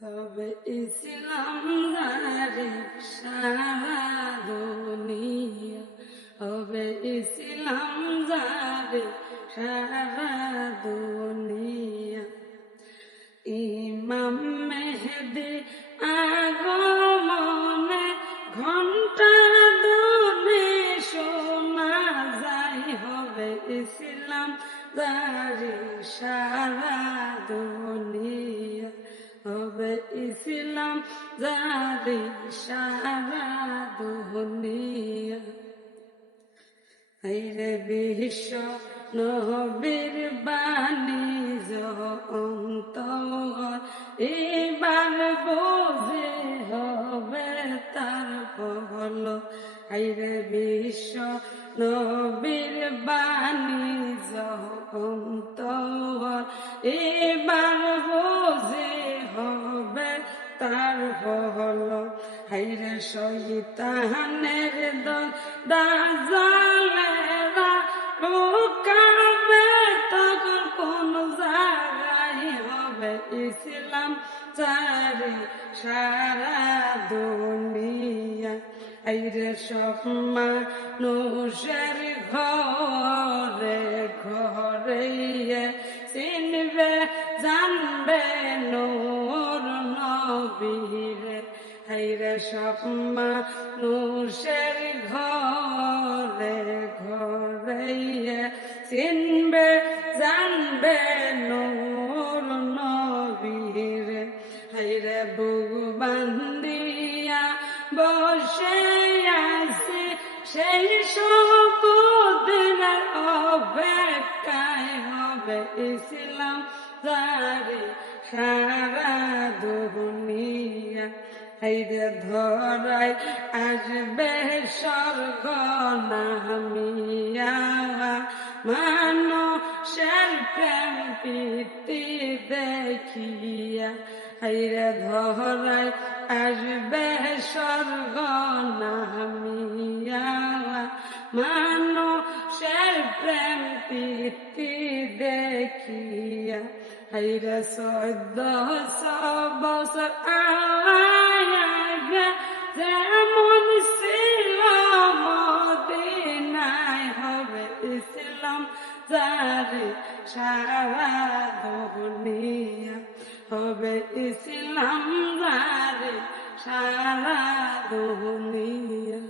হবে ইসলাম জারি সারা দুনিয়া, হবে ইসলাম জারি সারা দুনিয়া। ইমাম মেহেদি আগমনে ঘন্টা ধ্বনি শোনা যায়, হবে ইসলাম জারি সারা দুনিয়া, হবে ইসলাম জারি সারা দুনিয়া। হায়রে বিশ্ব নবীর বাণী অন্তর এবার বুঝে হবে তার বল। হায়রে বিশ্ব নবীর বাণী অন্তর এবার বুঝে হবে তার বল। হায়রে শয়তানের দল দাজালেরা লুকাবে তখন কোন জায়গায়, হবে ইসলাম জারি সারা দুনিয়া। আইরে সব মানুষের ঘরে ঘরে চিনবে জানবে নূর নবীরে। হায়রে সব মানুষের ঘরে ঘরে চিনবে জানবে নূর নবীরে। হায়রে বুক বান্দিয়া বসে আছে সেই সকদিন অপেক্ষায়, হবে ইসলাম জারি সারা দুনিয়া। হায়রে ধরাই আসবে স্বর্গ নামিয়া, মানুষের প্রেম প্রীতি দেখিয়া। হায়রে ধরাই আসবে স্বর্গ নামিয়া, মানুষের প্রেম প্রীতি দেখিয়া। হায়রে 1400 বছর আগে যেমন ছিল মদিনায়, হবে ইসলাম জারি সারা দুনিয়া, হবে ইসলাম জারি সারা দুনিয়া।